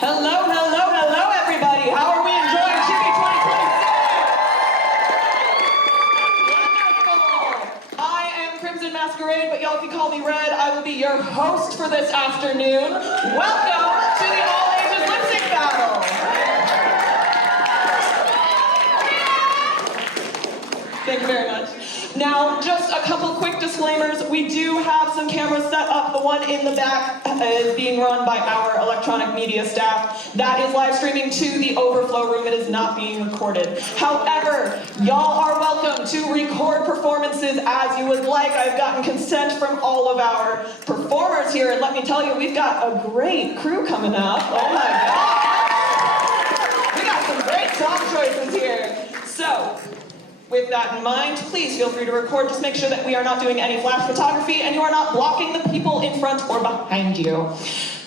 Hello, hello, hello, everybody. How are we enjoying Chibi 2026? Wonderful. I am Crimson Masquerade, but y'all can call me Red. I will be your host for this afternoon. Welcome to the All Ages Lip Sync Battle. Thank you very much. Now, just a couple quick disclaimers. We do have some cameras set up. The one in the back is being run by our electronic media staff. That is live streaming to the overflow room. It is not being recorded. However, y'all are welcome to record performances as you would like. I've gotten consent from all of our performers here, and let me tell you, we've got a great crew coming up. Oh my God. We got some great song choices here. So, with that in mind, please feel free to record. Just make sure that we are not doing any flash photography and you are not blocking the people in front or behind you.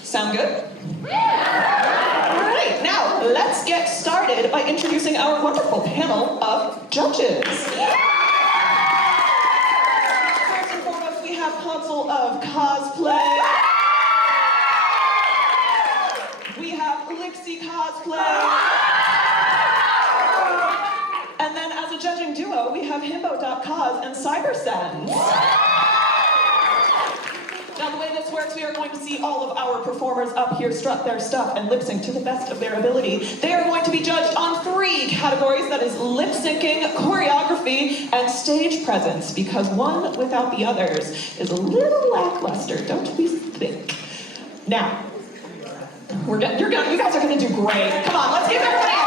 Sound good? Yeah. All right, now let's get started by introducing our wonderful panel of judges. Yeah. First and foremost, we have Console of Cosplay. We have Lixie Cosplay. And then as a judging duo, we have Himbo.cos and Cybersense. Now the way this works, we are going to see all of our performers up here strut their stuff and lip sync to the best of their ability. They are going to be judged on 3 categories, that is lip syncing, choreography, and stage presence, because one without the others is a little lackluster, don't we think? Now, you guys are gonna do great. Come on, let's give everybody a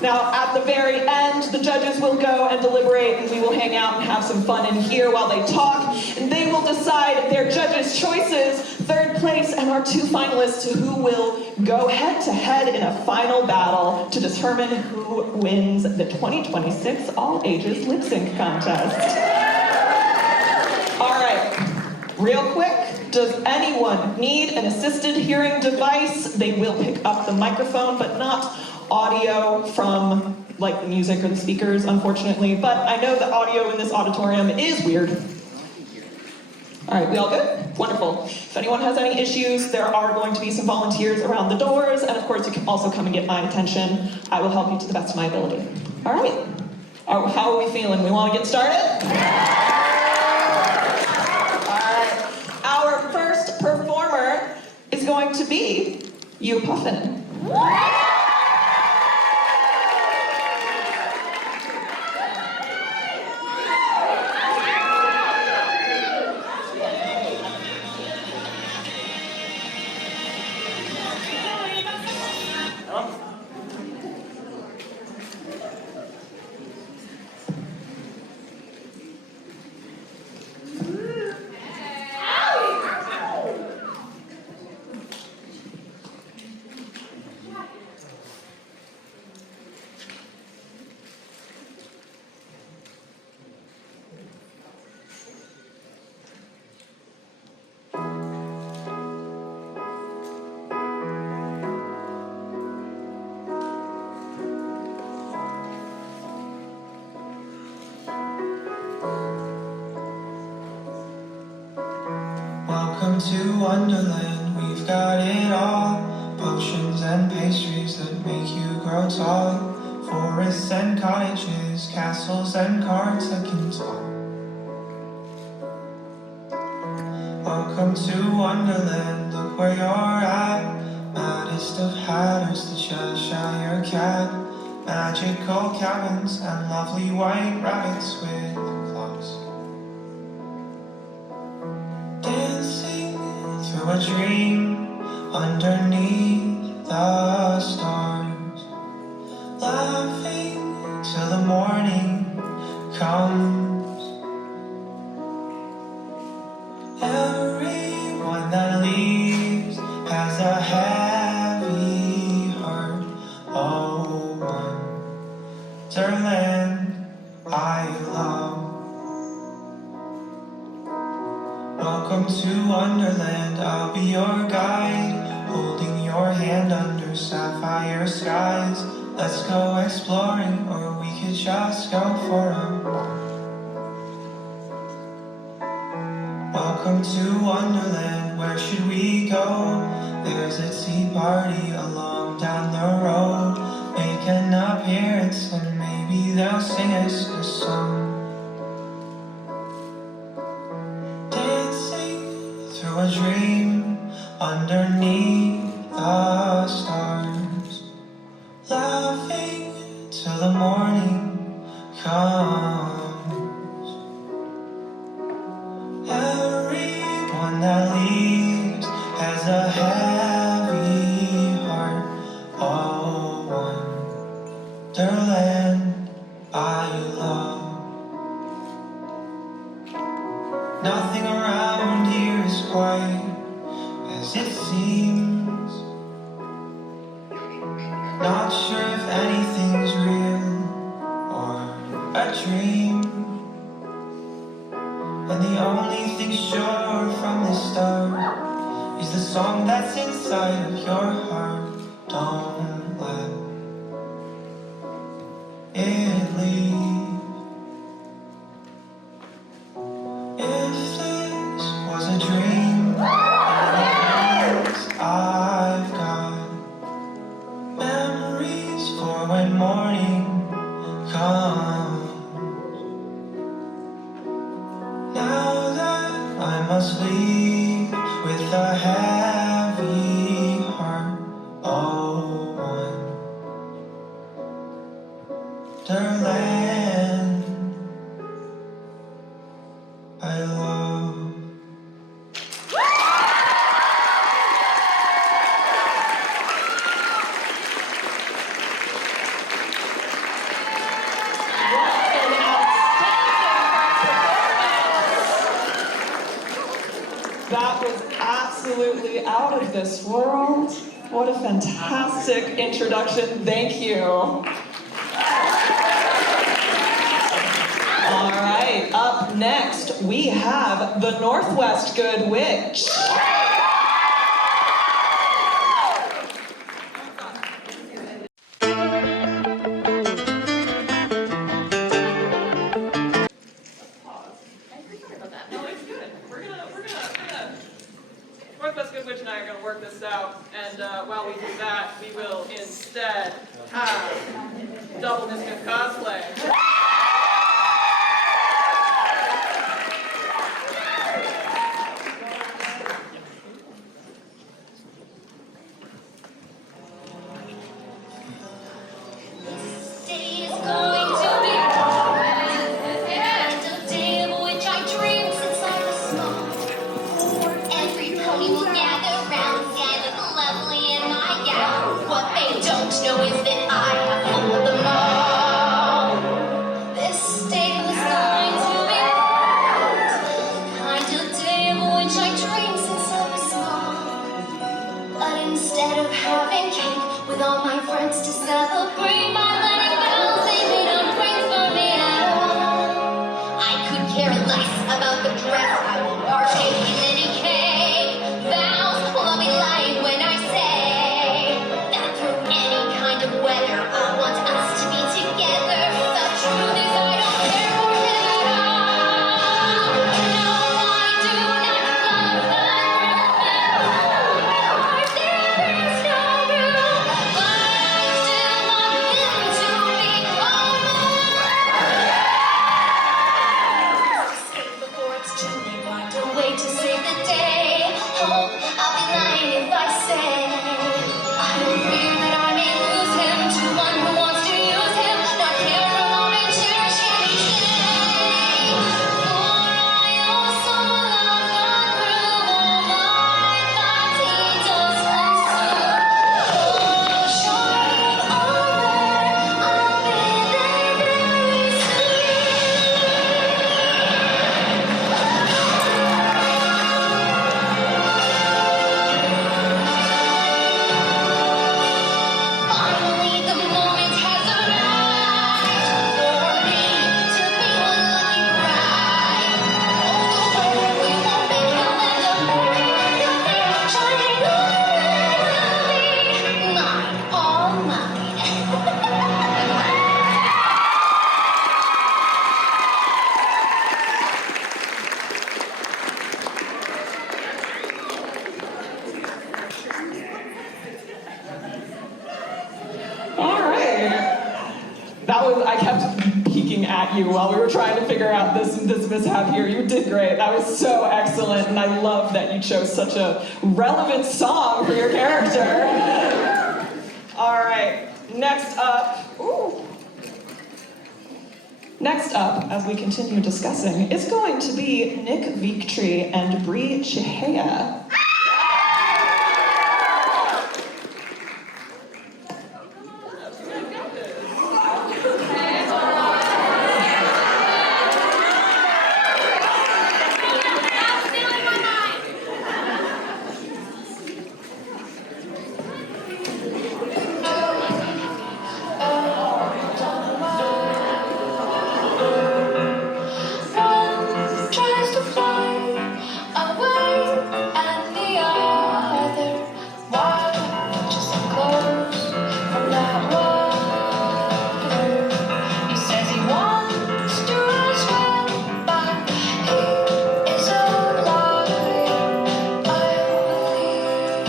Now, at the very end, the judges will go and deliberate, and we will hang out and have some fun in here while they talk. And they will decide their judges' choices, 3rd place, and our 2 finalists who will go head-to-head in a final battle to determine who wins the 2026 All Ages Lip Sync Contest. All right, real quick. Does anyone need an assisted hearing device? They will pick up the microphone, but not audio from like the music or the speakers, unfortunately. But I know the audio in this auditorium is weird. All right, we all good? Wonderful. If anyone has any issues, there are going to be some volunteers around the doors, and of course you can also come and get my attention. I will help you to the best of my ability. All right, how are we feeling? We want to get started? Our first performer is going to be You Puffin. Welcome to Wonderland, we've got it all. Potions and pastries that make you grow tall. Forests and cottages, castles and cards that can talk. Welcome to Wonderland, look where you're at. Maddest of hatters, the Cheshire Cat. Magical cabins and lovely white rabbits with clocks. Dancing through a dream underneath the stars, laughing till the morning comes. Everyone that leaves has a heavy heart. Oh, Wonderland I love. Welcome to Wonderland, I'll be your guide, holding your hand under sapphire skies. Let's go exploring, or we could just go for a walk. Welcome to Wonderland, where should we go? There's a tea party along down the road. Make an appearance and maybe they'll sing us a song. Dancing through a dream underneath the stars, laughing till the morning comes. Everyone that leaves has a heavy heart. Oh, wonderland I love. Nothing around here is quite as it seems. Not sure if anything's real or a dream. And the only thing sure from the start is the song that's inside of your heart. Don't let it leave. If this was a dream, then it is I've got memories for when morning comes. Now that I must leave with a heavy heart. Oh, wonderland I love. That was absolutely out of this world. What a fantastic introduction. Thank you. All right, up next, we have the Northwest Good Witch. Northwest Good Witch and I are going to work this out, and while we do that, we will instead have double misfit cosplay. Instead of having cake with all my friends to celebrate my wedding bells, they made a prank for me at all. I could care less about the dress I will partake in any cake. Vows, well, I'll be lying when I say that through any kind of weather, I want us to be together. The truth is I don't care for him at all. No, I do not love the kept peeking at you while we were trying to figure out this mishap here. You did great. That was so excellent, and I love that you chose such a relevant song for your character. All right, next up, as we continue discussing, is going to be Nick Victory and Bree Chihaya. Tries to fly away, and the other watches him close from that water. He says he wants to swim, but he is a liar. I believe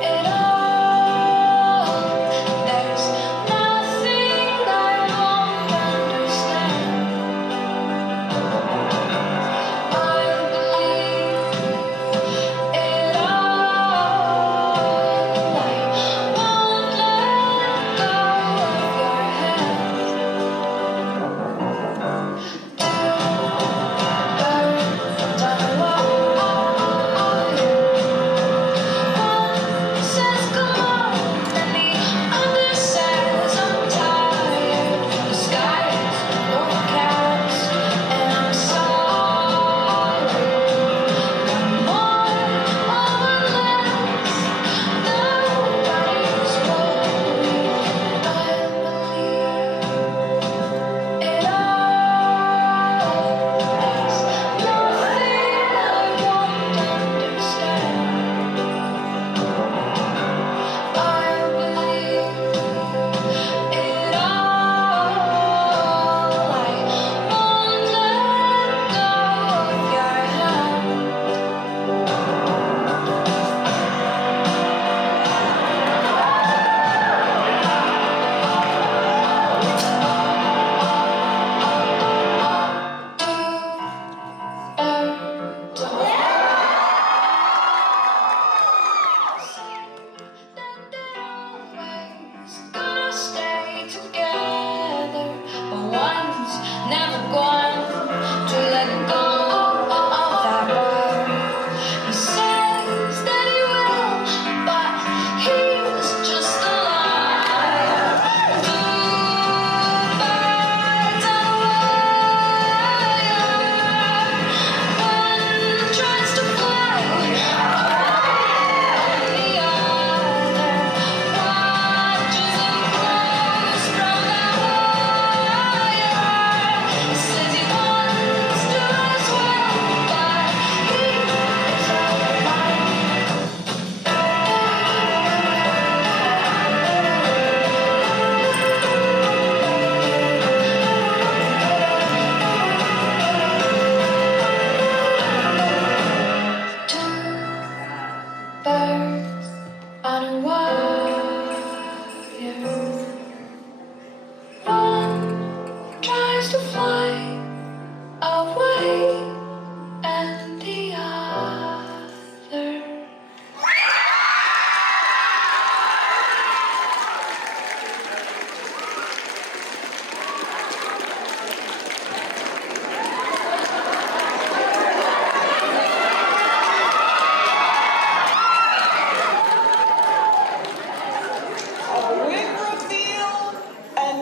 it all. There's nothing I won't understand.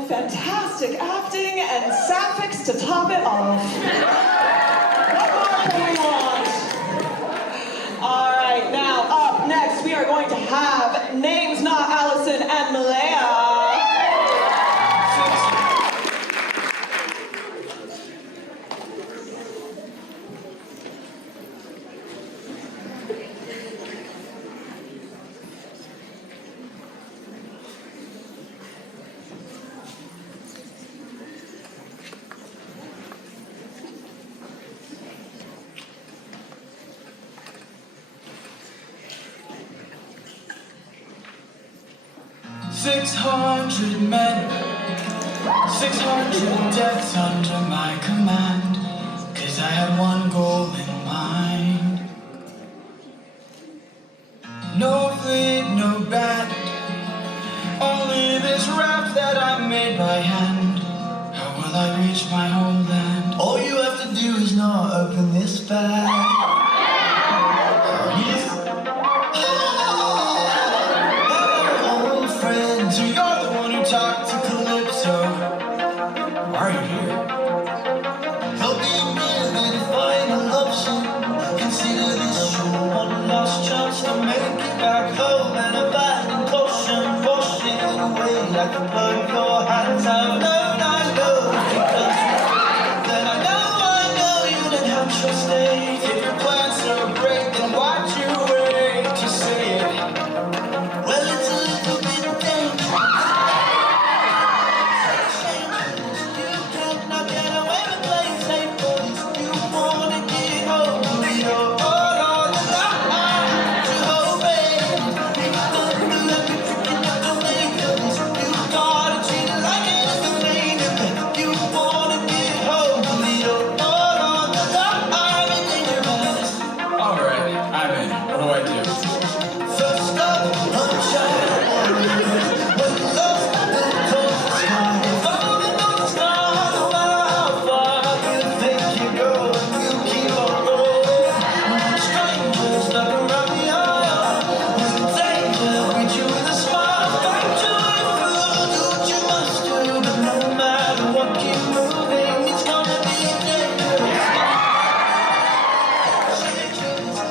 Fantastic acting and sapphics to top it off. What more can we want? All right, now up next we are going to have Names Not Allison and Malaya. $600 men 600 deaths under my command, 'cause I had one goal in mind. No fleet, no band, only this raft that I made by hand. How will I reach my homeland? All you have to do is not open this bag. Hello, old friends, you're the one who talked to Calypso. Why are you here? Help me live and find a option. Consider this your one last chance to make it back home. And abandon caution, washing away like the blood your hands have known. I know, because then I know you didn't have trust. If your plans are great, then why'd you wait to say it? Well, it's a little bit dangerous. You cannot get away with playing safe, boys. You wanna get home, you're all on the line to obey. You don't do everything you don't make of this. You gotta treat it like it is the main event. You wanna get home, you're all on the line and dangerous. Alright, I'm in. What do I do? First up, unshine warriors. When love's been told to smile, falling on the stars, no matter how far you think you're going, you keep on going. When strangers look around the aisle, when danger greets you with a smile, fight your way through, do what you must do, but no matter what, keep moving, it's gonna be dangerous.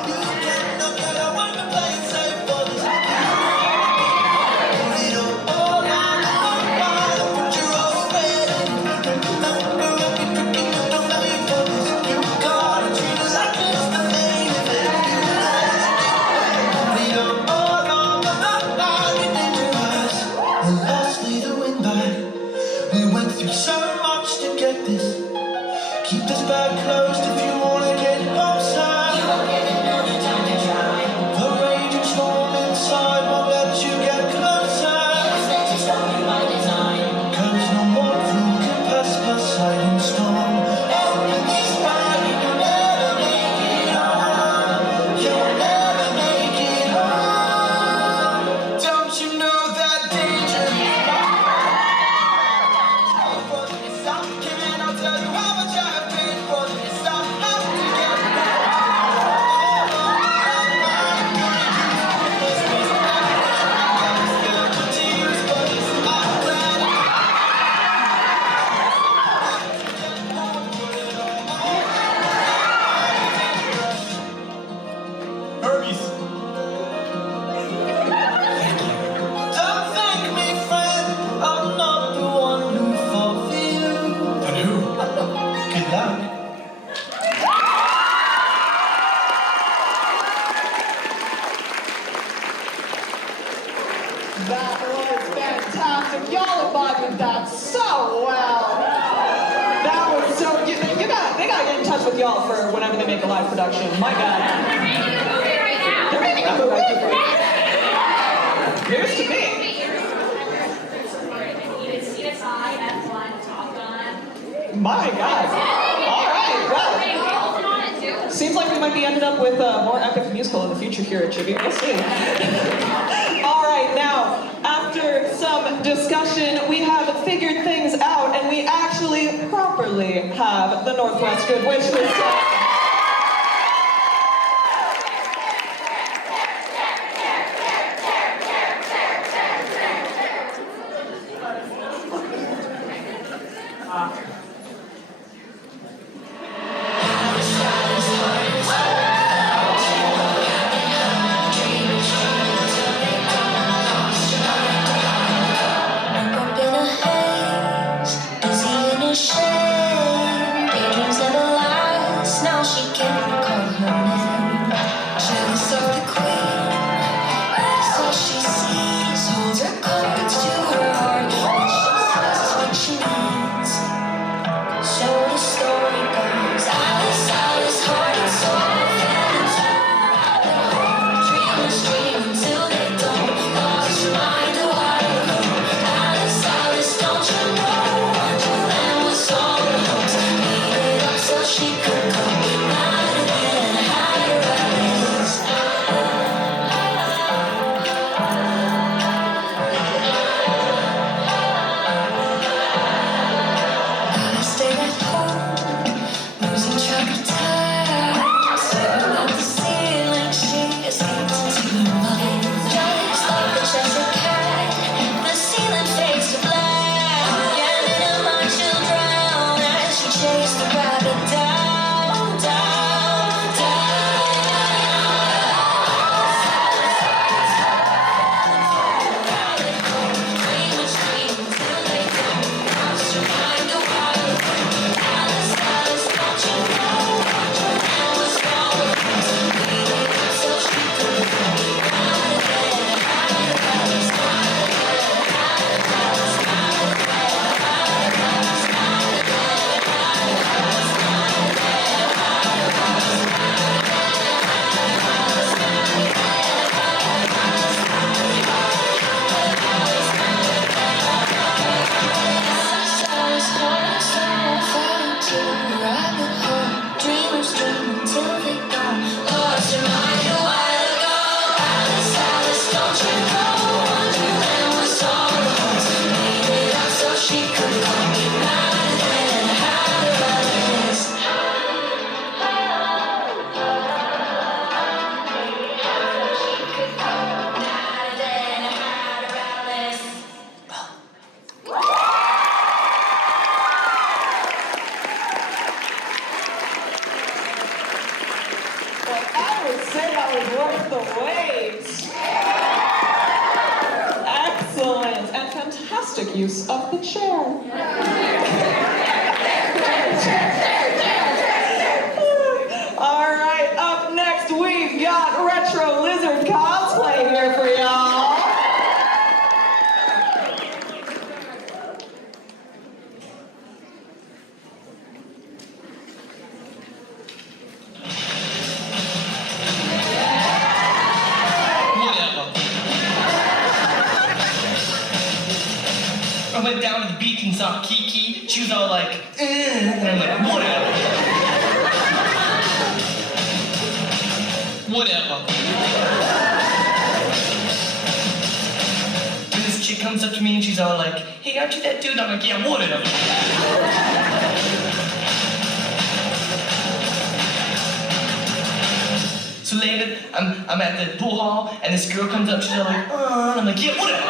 You cannot get away with playing safe, boys. You're all on the line, but you're already. Remember every trick you don't make for this. You gotta treat it like it's the main event. You're all on the line, you're dangerous. And lastly, the win back. We went through so much to get this. Keep this bag closed if you wanna get homesick. You won't get another time to try. The raging storm inside won't let you get closer. It's meant to stop you by design. 'Cause no more room can pass by sighting storm. Open this bag and you'll never make it home. You'll never make it home. Don't you know that danger is for this? I cannot tell you how much I have paid for this. I have to get back. Hermes. Don't thank me, friend. I'm not the one who fought for you. Then who? Good luck. That was fantastic. Y'all vibed with that so well. That was so. They gotta get in touch with y'all for whenever they make a live production. My God. They're making a movie. Here's to me. My God. All right. Well, seems like we might be ended up with a more epic musical in the future here at Chibi. We'll see. All right. Now, after some discussion, we have figured things out, and we actually properly have the Northwest Good Wish List. Up in a haze, busy in a shade, daydreams never last. Now say that was worth the wait. Excellent and fantastic use of the chair. All right, up next we've got Retro Lizard cosplay here for y'all. I went down to the beach and saw Kiki. She was all like, and I'm like, whatever. Whatever. And this chick comes up to me and she's all like, hey, aren't you that dude? I'm like, yeah, whatever. So later, I'm at the pool hall and this girl comes up, she's all like, and I'm like, yeah, whatever.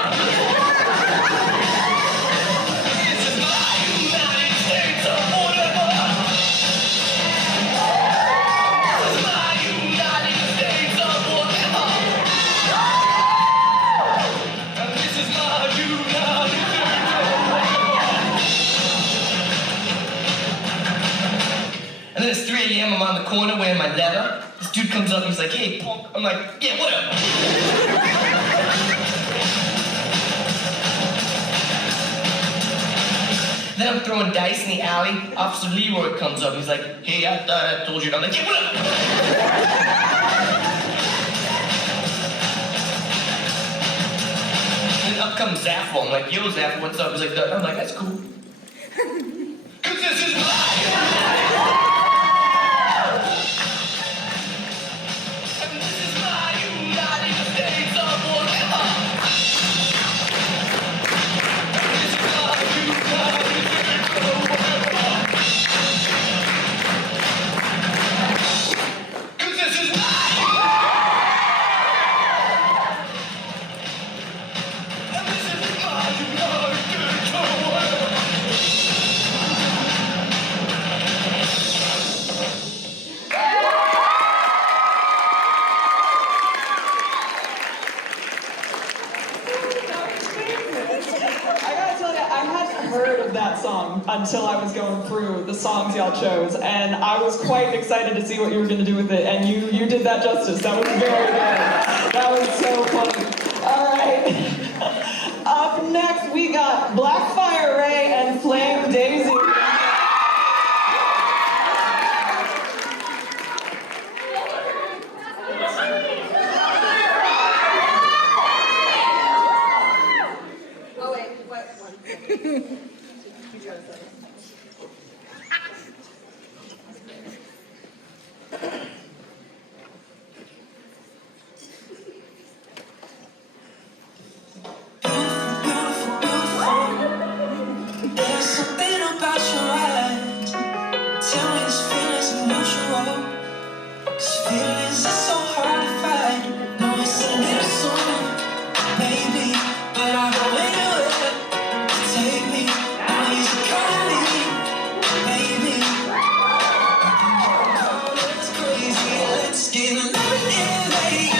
And then it's 3 a.m. I'm on the corner wearing my leather. This dude comes up and he's like, hey, punk. I'm like, yeah, whatever. Then I'm throwing dice in the alley. Officer Leroy comes up. He's like, hey, I thought I told you. And I'm like, yeah, whatever. And then up comes Zaffo. I'm like, yo, Zaffo, what's up? He's like, I'm like, that's cool. Cause this is life. Until I was going through the songs y'all chose, and I was quite excited to see what you were going to do with it, and you did that justice. That was very good. That was so funny. All right. Up next, we got Blackfire Ray and Flame Daisy. Oh wait, what one? There's something about your eyes. Tell me this feeling's unusual. 'Cause feelings are so hard to find. No, it's a little song, baby, but I go anywhere to take me. Now you should call me, baby. Oh, it's crazy. Let's get a little in late.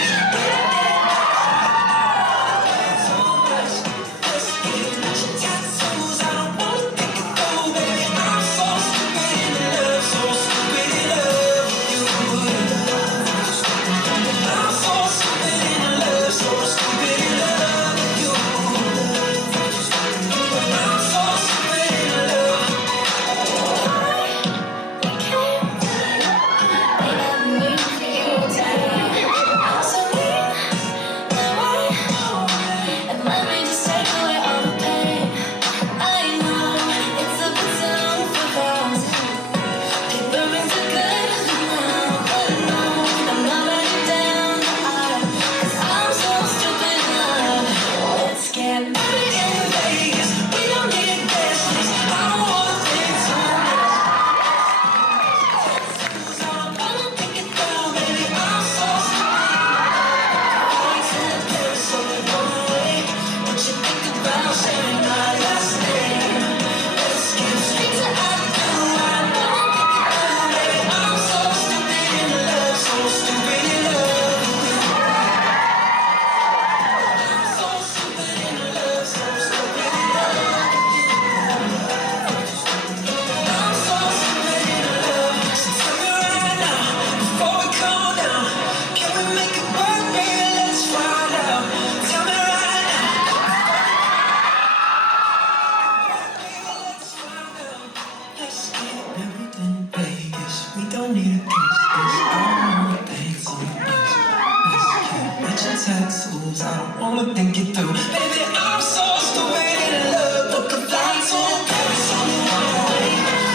wanna think it through. Baby, I'm so stupid in love, book a flight to Paris, only one way.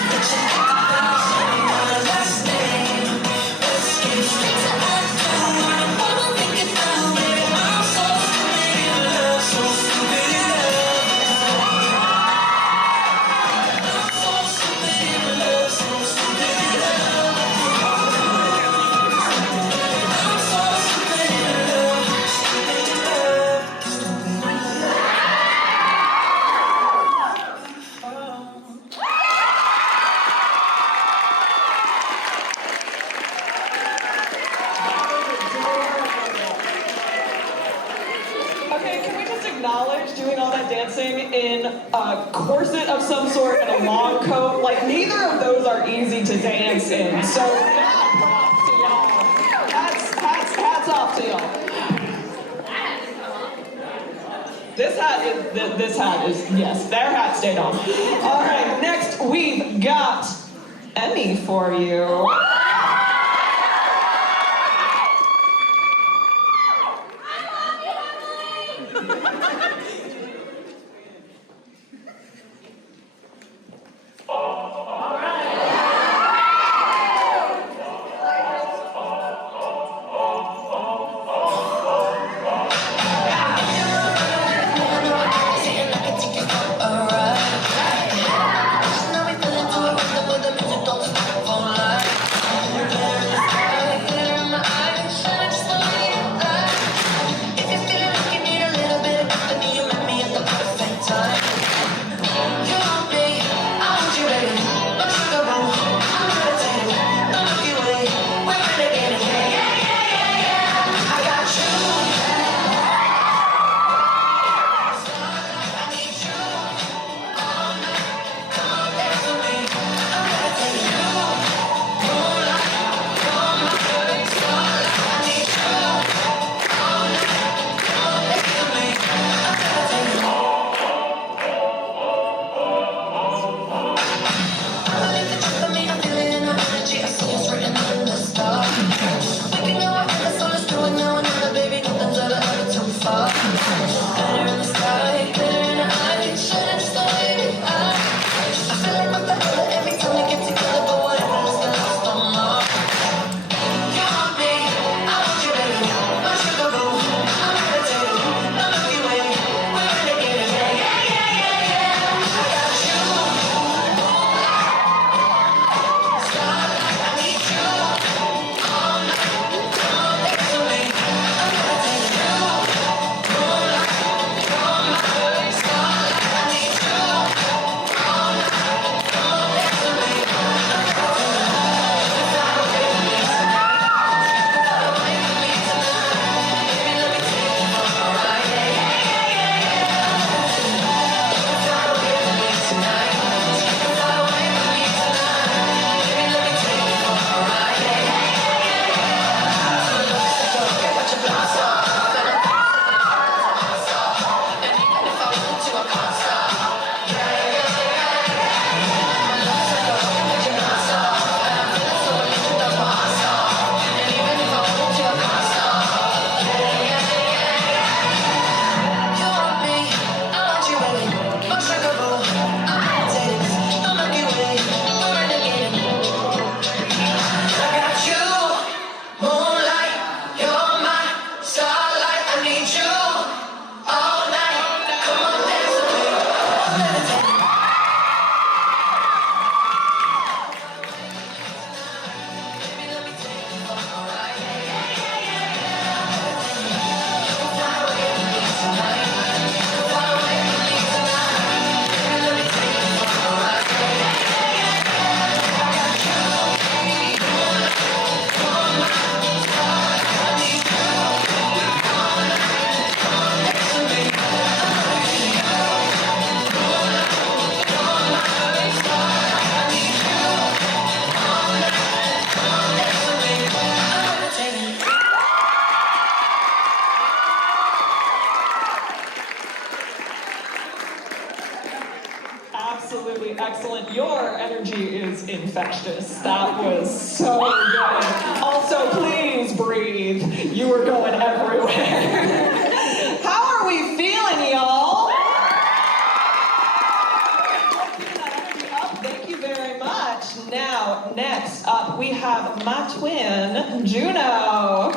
But you acting like something not a last name. Let's get straight to after. I don't wanna think it through. Baby, I'm so stupid in love, so stupid in love. I'm so stupid in love, so stupid in love. I'm so stupid in love, stupid in love, stupid in love. Okay, can we just acknowledge doing all that dancing in a corset of some sort and a long coat? Like, neither of those are easy to dance in. So, yeah, props to y'all. Hats off to y'all. This hat is, yes, their hat stayed on. All right, next we've got Emmy for you. Absolutely excellent. Your energy is infectious. That was so good. Also, please breathe. You were going everywhere. How are have my twin, Juno.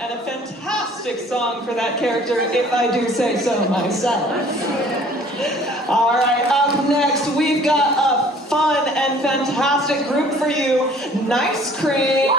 And a fantastic song for that character, if I do say so myself. All right, up next, we've got a fun and fantastic group for you, Nice Cream.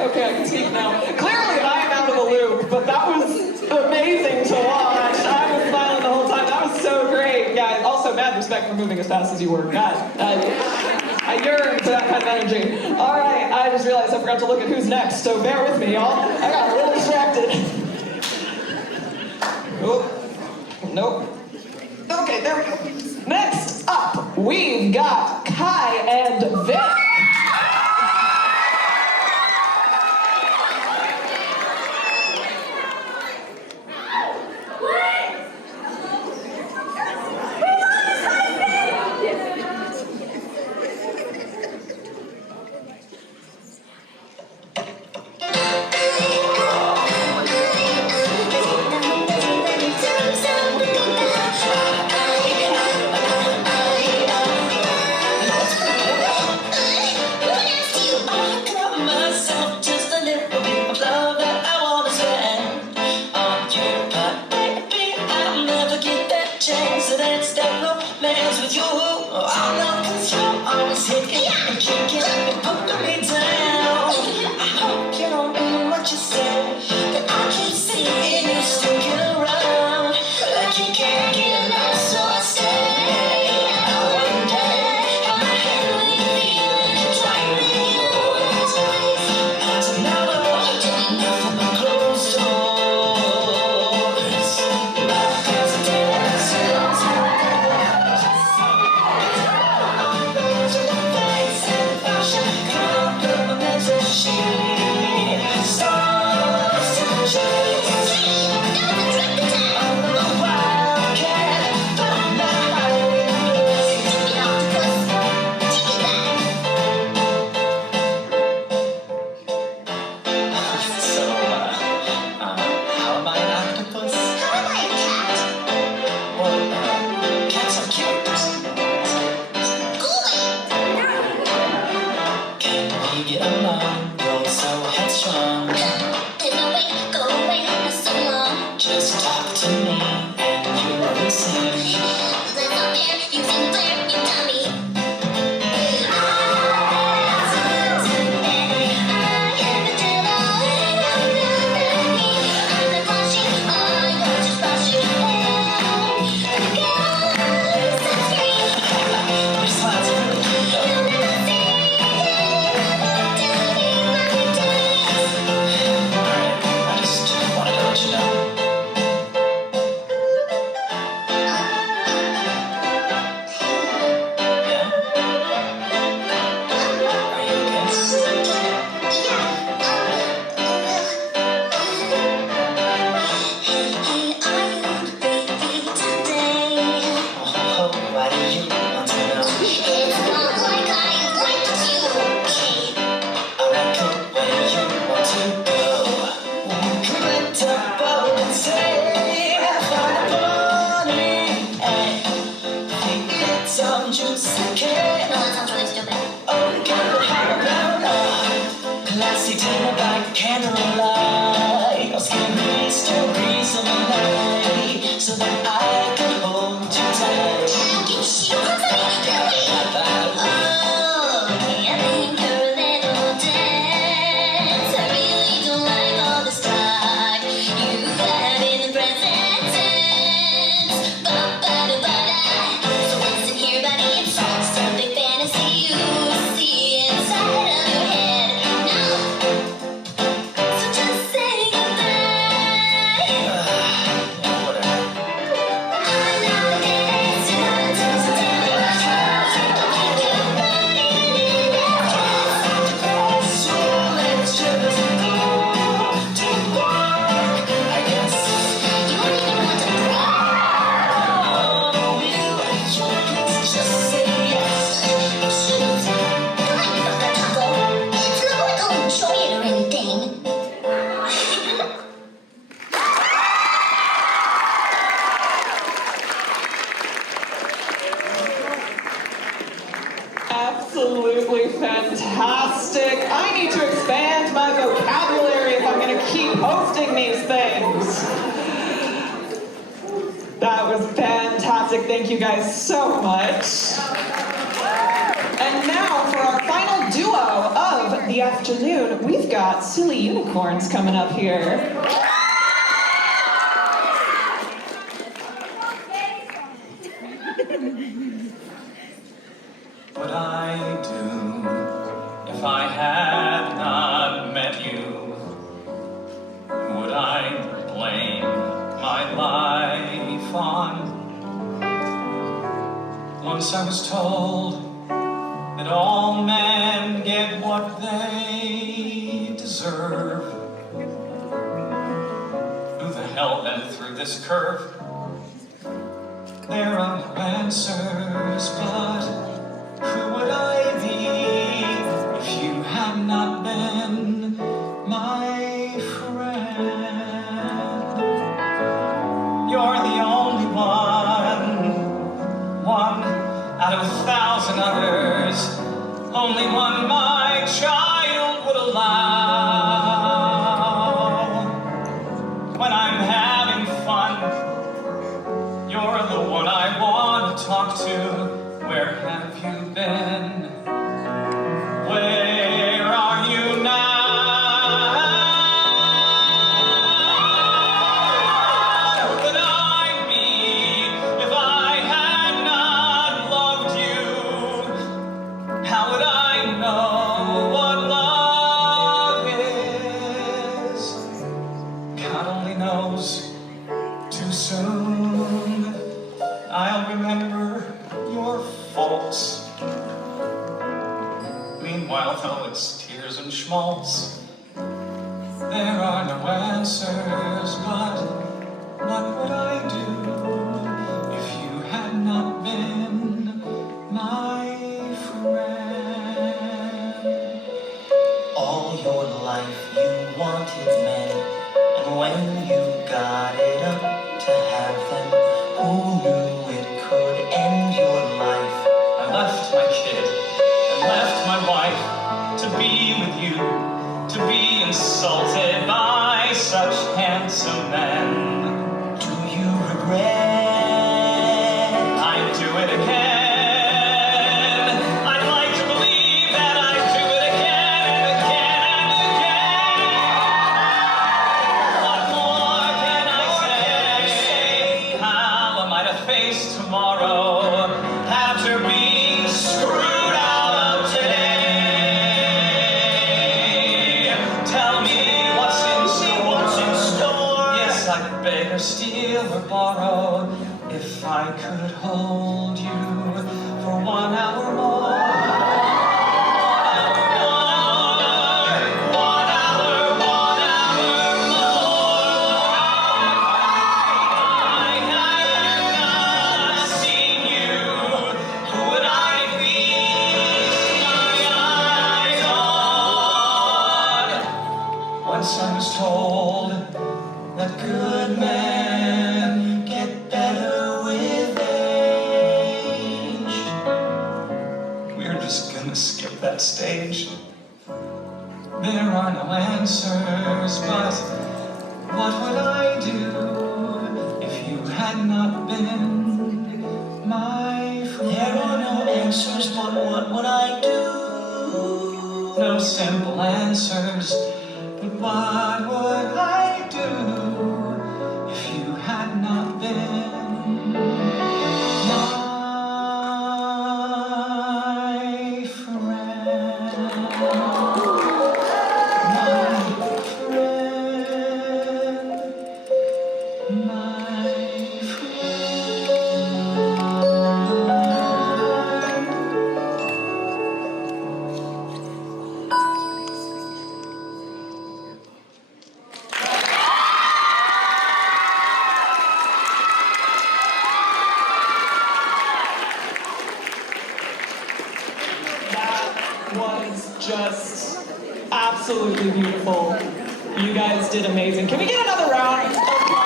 Okay, I can speak now. Clearly, I am out of the loop, but that was amazing to watch. I was smiling the whole time. That was so great, guys. Also, mad respect for moving as fast as you were. God, I yearn for that kind of energy. All right, I just realized I forgot to look at who's next, so bear with me, y'all. I got a little distracted. Oh, nope. Okay, there we go. Next up, we've got Kai and Vic. Absolutely fantastic. I need to expand my vocabulary if I'm going to keep hosting these things. That was fantastic. Thank you guys so much. And now for our final final duo of the afternoon, we've got Silly Unicorns coming up here. What I do if I had not met you? Would I blame my life on? Once I was told that all men get what they deserve. Who the hell then threw this curve? There are no answers, but who would I be if you had not been my friend? You're the only one out of 1,000 others, only one my child would allow. When I'm having fun, you're the one I want to talk to. Where have you been? Where are you now? Where would I be if I had not loved you? How would I know what love is? God only knows. Too soon I'll remember your faults. Meanwhile, though it's tears and schmaltz, there are no answers, but what would I do if you had not been my friend? All your life you wanted men, and when you got it up to have them, who knew it could end your life? I left my kid and left my wife to be with you, to be insulted by such handsome men. Do you regret? I'd do it again. I'd like to believe that I'd do it again and again and again. What more can I say? How am I to face tomorrow after being screwed out of today? Tell me what's in store. Yes, I'd beg or steal or borrow if I could hold you for 1 hour more. 1 hour more. I had not seen you. Who would I feast my eyes on? Once I was told that good men get better with age. We're just gonna skip that stage. There are no answers, but what would I do if you had not been my friend? There are no answers, but what would I do? No simple answers, but what would I do if you had not been my friend? My That was just absolutely beautiful. You guys did amazing. Can we get another round of applause?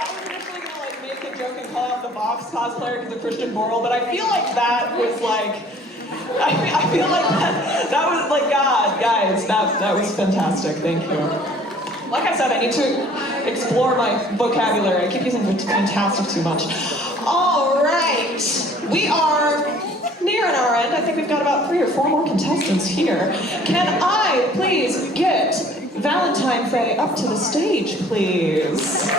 I was initially gonna like make a joke and call out the Vox cosplayer because of Christian Borle, but I feel like that was like, I feel like that was like, God, guys, that was fantastic. Thank you. Like I said, I need to explore my vocabulary. I keep using fantastic too much. All right. We are nearing our end. I think we've got about 3 or 4 more contestants here. Can I please get Valentine Faye up to the stage, please?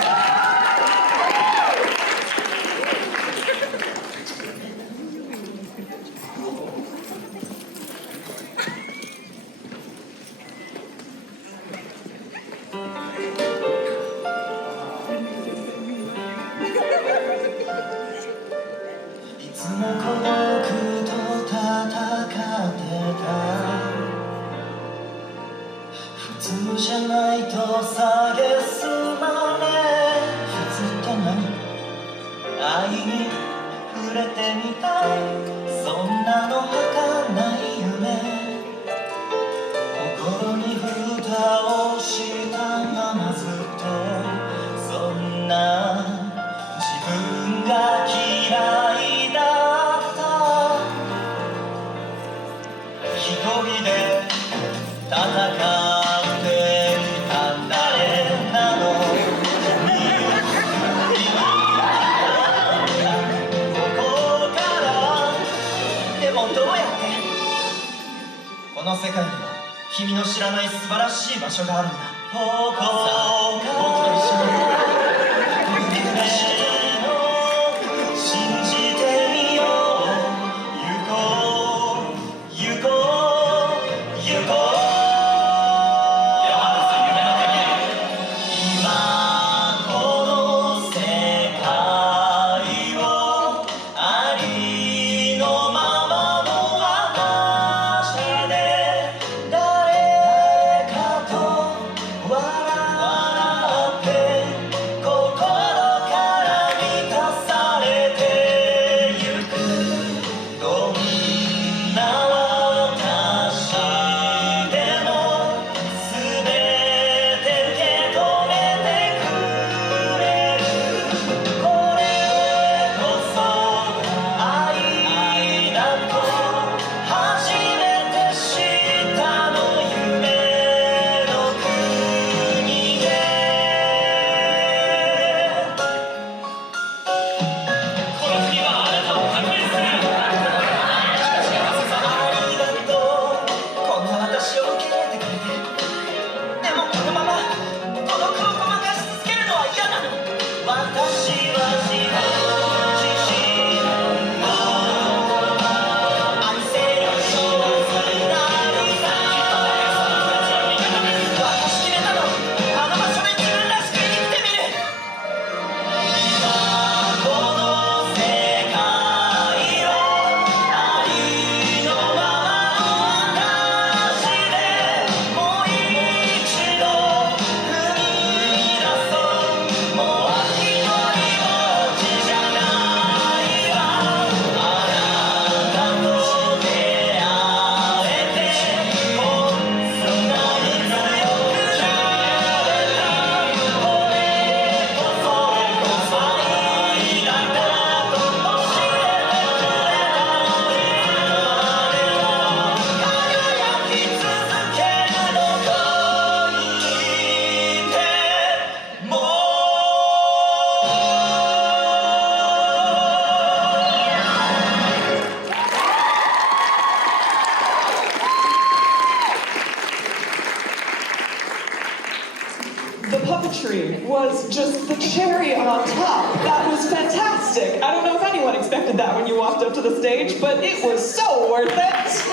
Was just the cherry on top. That was fantastic. I don't know if anyone expected that when you walked up to the stage, but it was so worth it.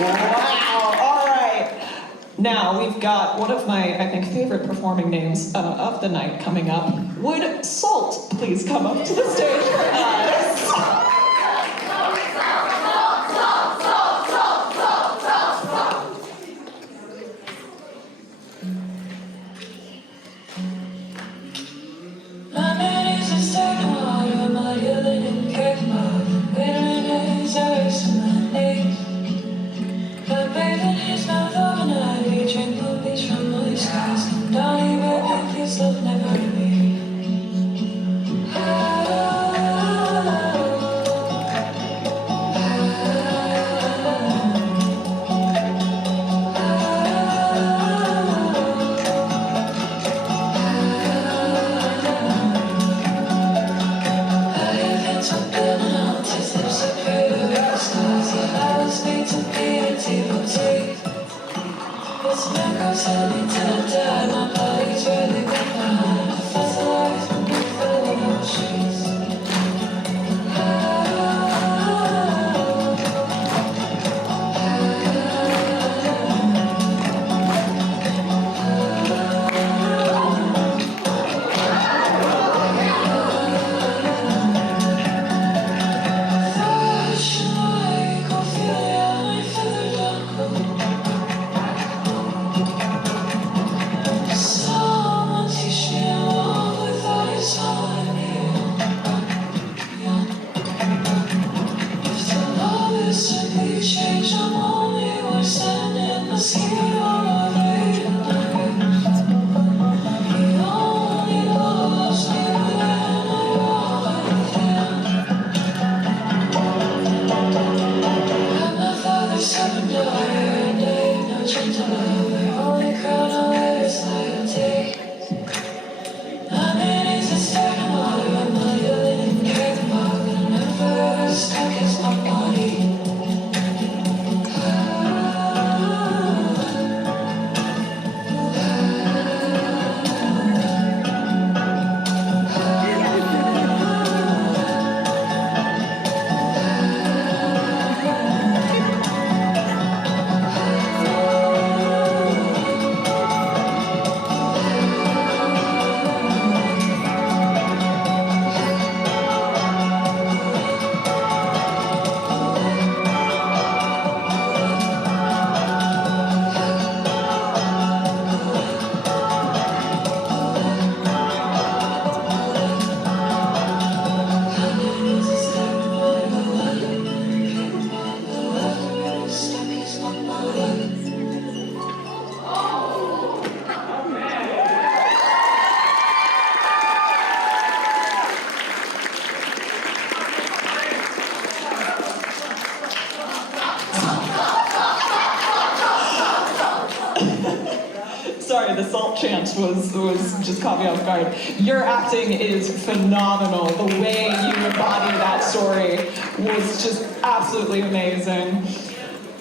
Wow. All right. Now we've got one of my, I think, favorite performing names of the night coming up. Would Salt please come up to the stage for us? Never be. Sorry, the salt chant was just caught me off guard. Your acting is phenomenal. The way you embody that story was just absolutely amazing.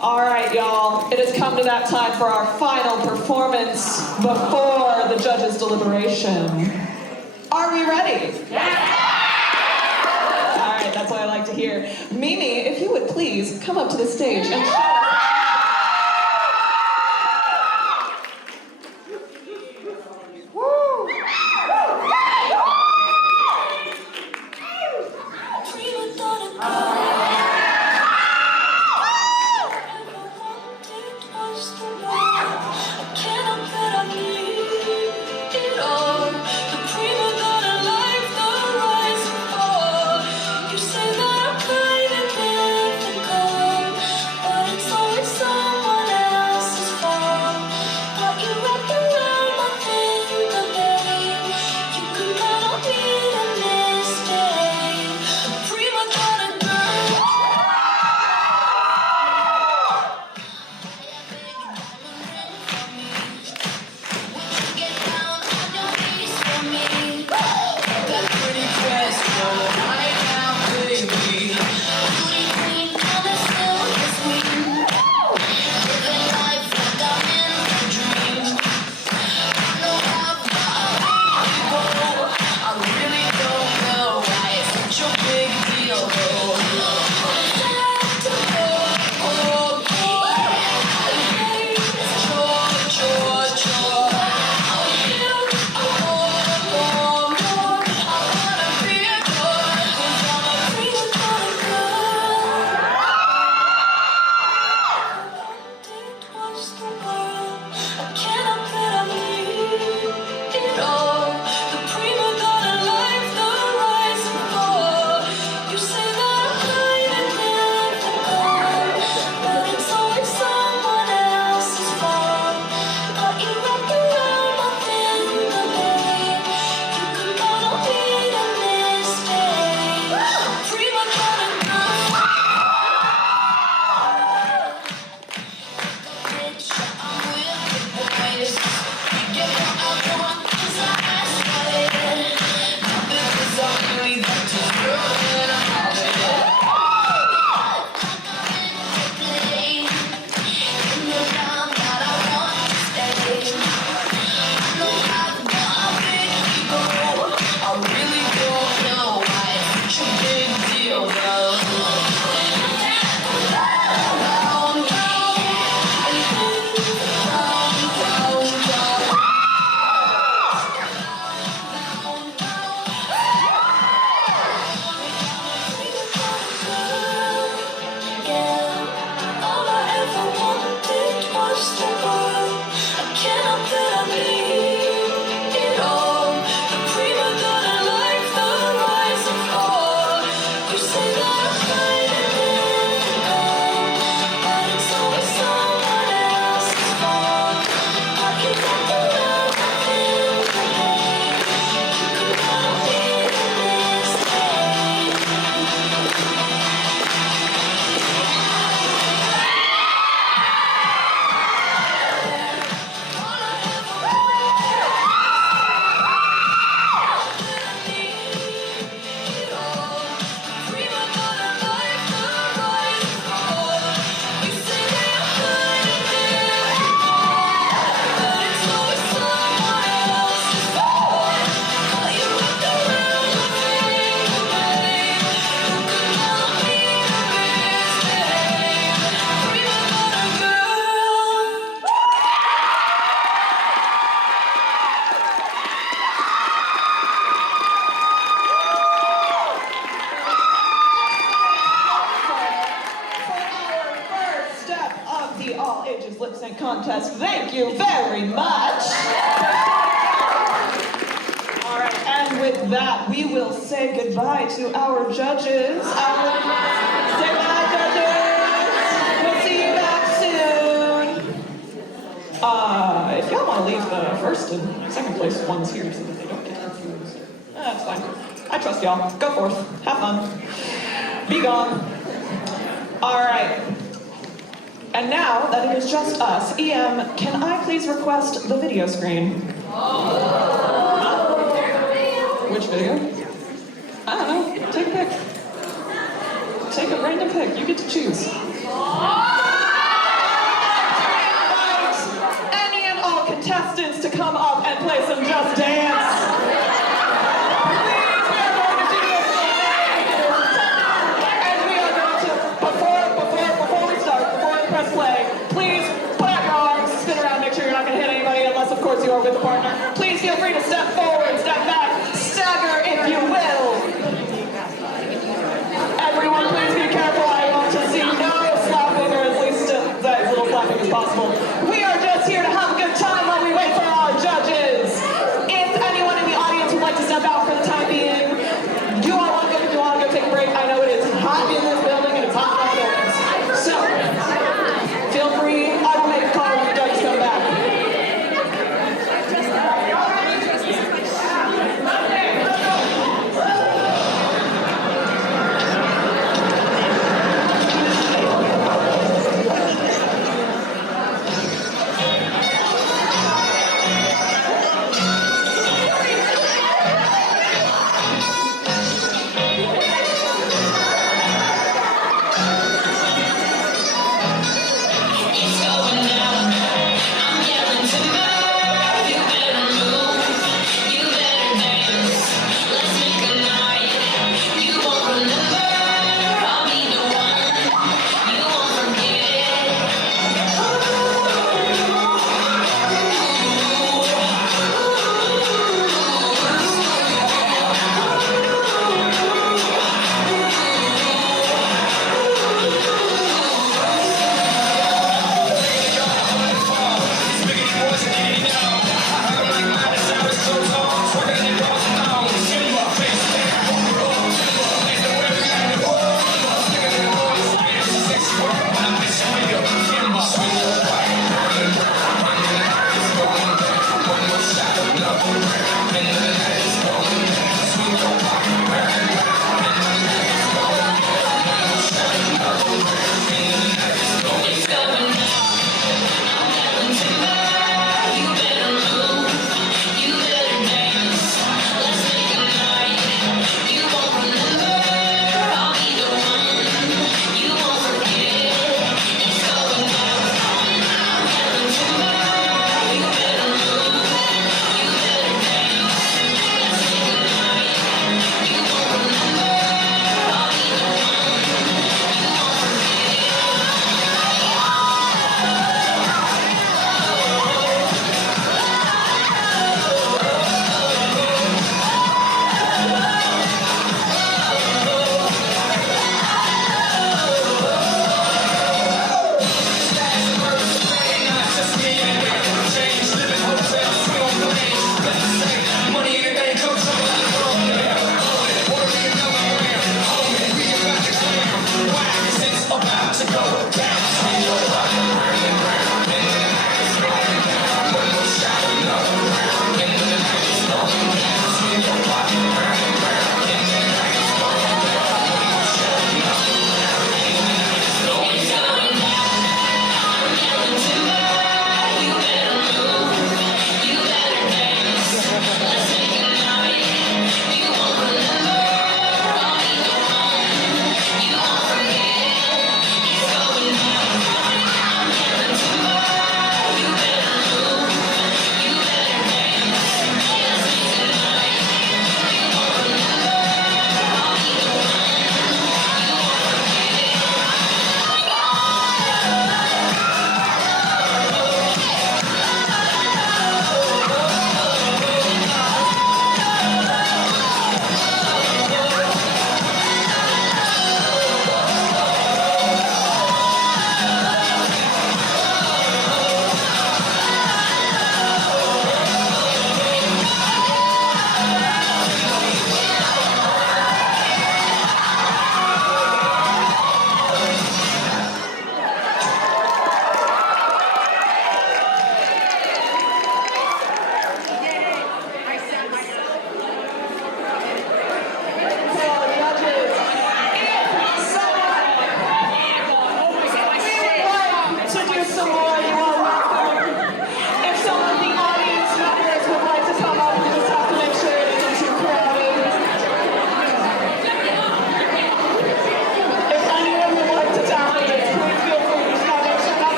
All right, y'all, it has come to that time for our final performance before the judges' deliberation. Are we ready? All right, that's what I like to hear. Mimi, if you would please come up to the stage and show us. You say that I'm kind and difficult, but it's always contest. Thank you very much. All right, and with that, we will say goodbye to our judges. Say bye, judges. We'll see you back soon. If y'all want to leave the first and second place ones here so that they don't get confused, that's fine. I trust y'all. Go forth. Have fun. Be gone. All right. And now that it is just us, EM, can I please request the video screen? Which video? I don't know. Take a pick. Take a random pick. You get to choose. Any and all contestants to come up and play some Just Dance. Please, we are going to do this. And we are going to, before we start, before we press play, please put out your arms, spin around, make sure you're not going to hit anybody unless, of course, you are with a partner. Please feel free to step forward, step back, stagger if you will. Everyone, please be careful. I want to see no slapping, or at least as little slapping as possible. We are just here to have a good time while we wait for our judges. If anyone in the audience would like to step out for the time being, do you all want to go take a break? I know it is hot in this building and it's hot in our buildings. So, feel free. I will make a call when the judges come back.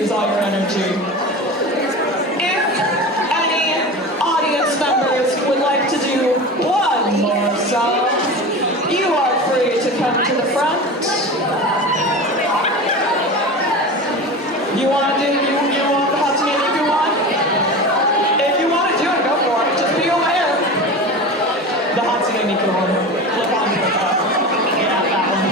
use all your energy. If any audience members would like to do one more song, you are free to come to the front. You want the Hatsune Miku one? If you want to do it, go for it. Just be aware. The Hatsune Miku one. Flip on to it. Yeah, that one.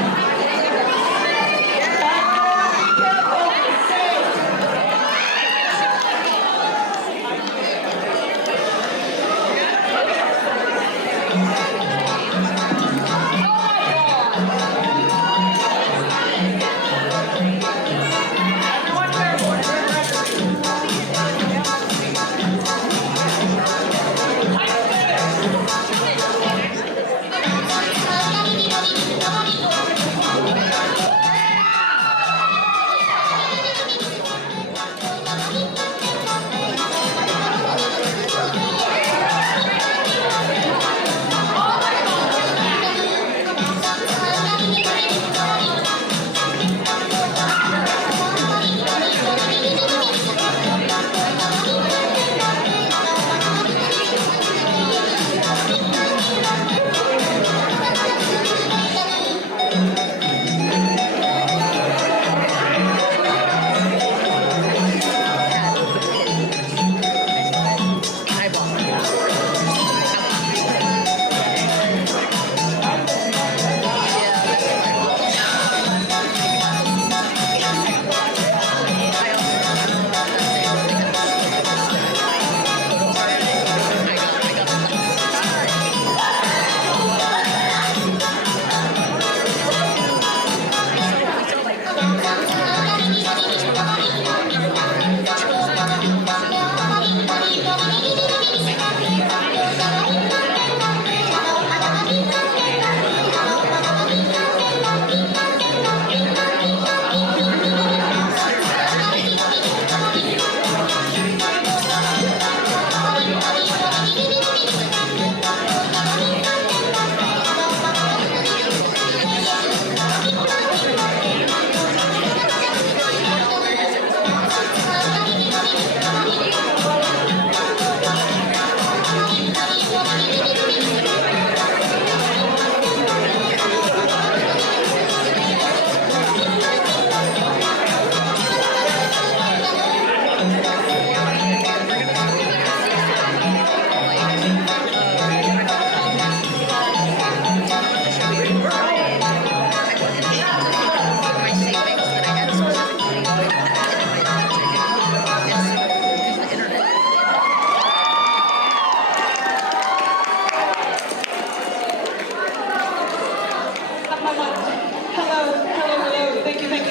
Hello.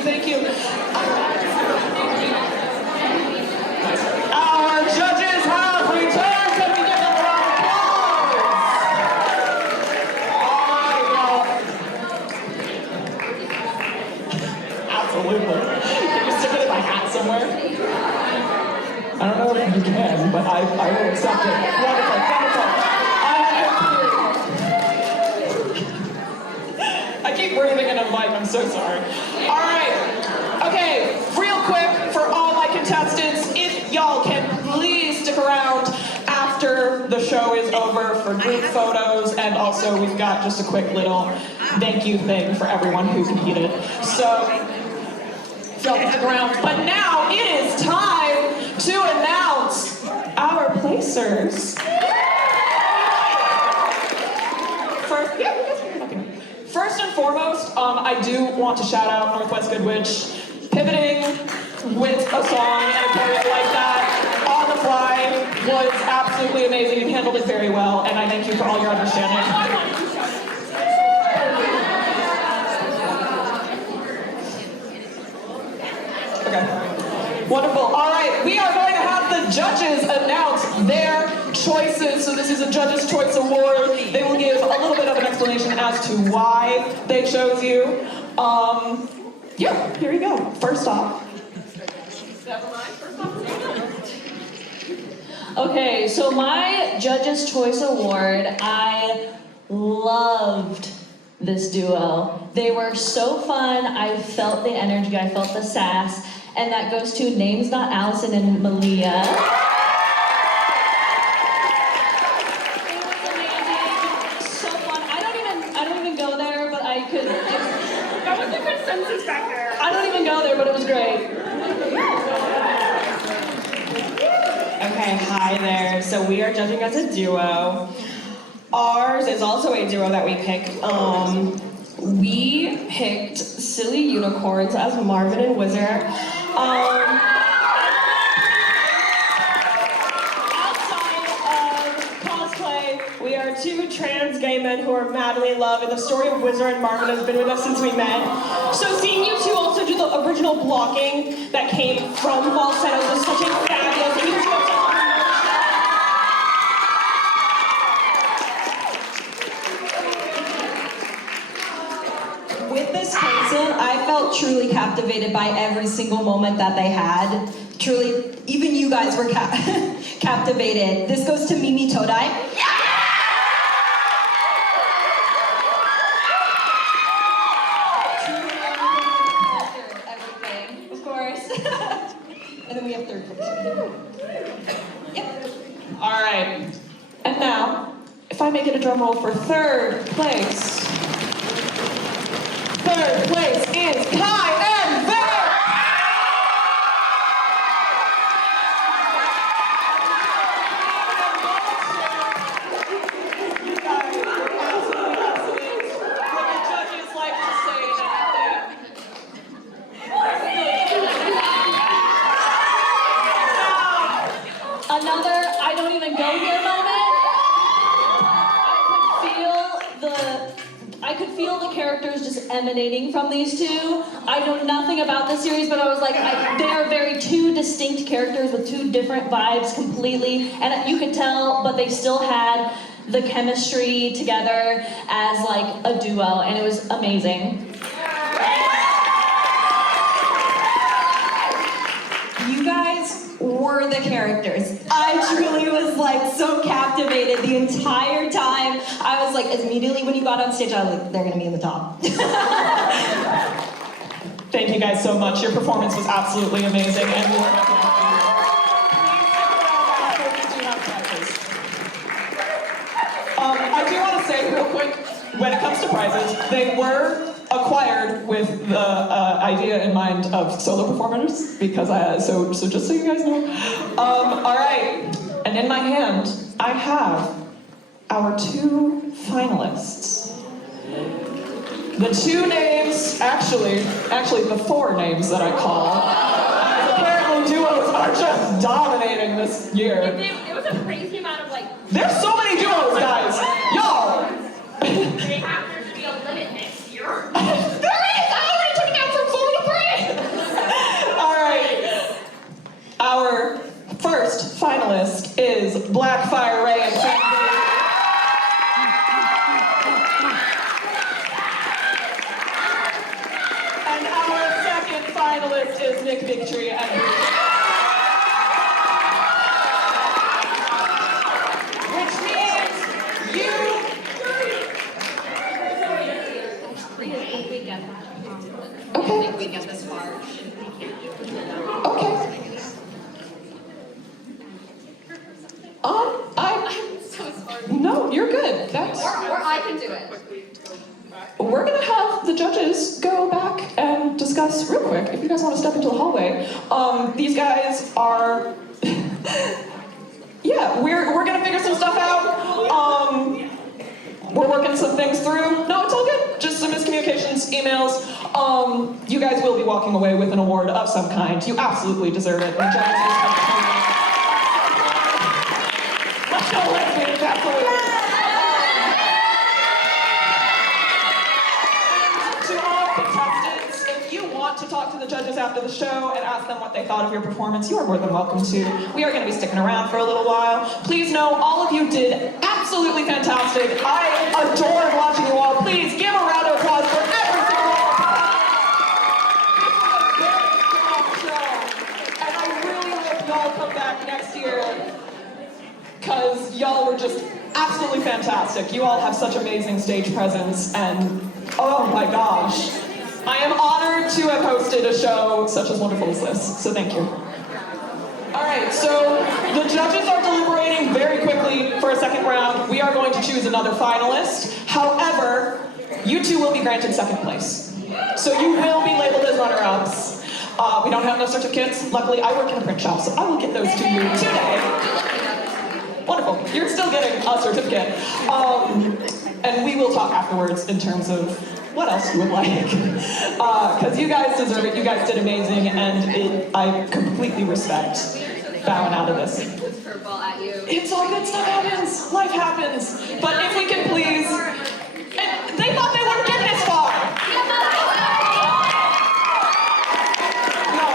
Thank you. Our judges have returned. Can we give them a round of applause? Absolutely. Can you stick it in my hat somewhere? I don't know if you can, but I will accept it. Wonderful. I keep breathing into the mic, I'm so sorry. All right, okay, real quick for all my contestants, if y'all can please stick around after the show is over for group photos, and also we've got just a quick little thank you thing for everyone who competed. So, if y'all can stick around. But now it is time to announce our placers. First and foremost, I do want to shout out Northwest Goodwitch. Pivoting with a song and a choreo like that on the fly was absolutely amazing. You handled it very well, and I thank you for all your understanding. Okay. Wonderful. All right, we are going to have the judges announce their choices. So this is a Judge's Choice Award. They will give a little bit of an explanation as to why they chose you. Yeah, here you go. First off. Okay, so my Judge's Choice Award, I loved this duo. They were so fun. I felt the energy, I felt the sass. and that goes to Names Not Allison and Malia. It was amazing, so fun. I don't even go there, but I could. That was the consensus back there. I don't even go there, but it was great. Okay, hi there. So we are judging as a duo. Ours is also a duo that we picked. We picked Silly Unicorns as Marvin and Wizard. Outside of cosplay, we are two trans gay men who are madly in love, and the story of Wizard and Marvin has been with us since we met. So seeing you two also do the original blocking that came from falsettos was such a fabulous thing. You two have such a With this person, I felt truly captivated by every single moment that they had. Truly, even you guys were captivated. This goes to Mimi Todai. Everything, of course. And then we have third place. Yep. All right. And now, if I may get a drum roll for third place. Third place is Kai and Bear! You guys were absolutely excellent. Would the judges like to say anything? Another I don't even go here moment. I could feel the characters just emanating from these two. I know nothing about this series, but I was like, they are very two distinct characters with two different vibes completely, and you could tell, but they still had the chemistry together as like a duo, and it was amazing. You guys were the characters. I truly was like so captivated the entire time. I was like, immediately when you got on stage, I was like, they're gonna be in the top. Thank you guys so much. Your performance was absolutely amazing, and we were happy to have you. Please stick around after we do have prizes. I do want to say real quick, when it comes to prizes, they were acquired with the idea in mind of solo performers, because so just so you guys know. All right, and in my hand, I have our two finalists. The two names, actually the four names that I call, as apparently duos are just dominating this year. It was a crazy amount of like. There's so many duos, guys. Y'all. They have there to be a limit next year. There is! I already took it down from 4 to 3! Alright. Our first finalist is Blackfire Ray and Sam Gabe. And our second finalist is Nick Bigtree and which means you okay. We get this far. Okay. I'm so sorry. No, you're good. That's. Or I can do it. We're gonna have the judges go back and discuss real quick. If you guys want to step into the hallway, these guys are. Yeah, we're gonna figure some stuff out. We're working some things through. No, it's all good. Just some miscommunications, emails. You guys will be walking away with an award of some kind. You absolutely deserve it. And judges just have to let's go, lesbians, absolutely. And to all contestants, if you want to talk to the judges after the show and ask them what they thought of your performance, you are more than welcome to. We are going to be sticking around for a little while. Please know all of you did absolutely fantastic. I adored watching you all. Please give a round of applause for every single one. This was a very strong show. And I really hope y'all come back next year, because y'all were just absolutely fantastic. You all have such amazing stage presence, and oh my gosh. I am honored to have hosted a show such as wonderful as this, so thank you. All right, so the judges are deliberating very quickly for a second round. We are going to choose another finalist. However, you two will be granted second place. So you will be labeled as runner-ups. We don't have enough certificates. Luckily, I work in a print shop, so I will get those to you today. Wonderful. You're still getting a certificate. And we will talk afterwards in terms of what else you would like. Because you guys deserve it. You guys did amazing, and I completely respect bowing out of this. Curveball at you. It's all good, stuff happens. Life happens. But if we can please... And they thought they wouldn't get this far. No,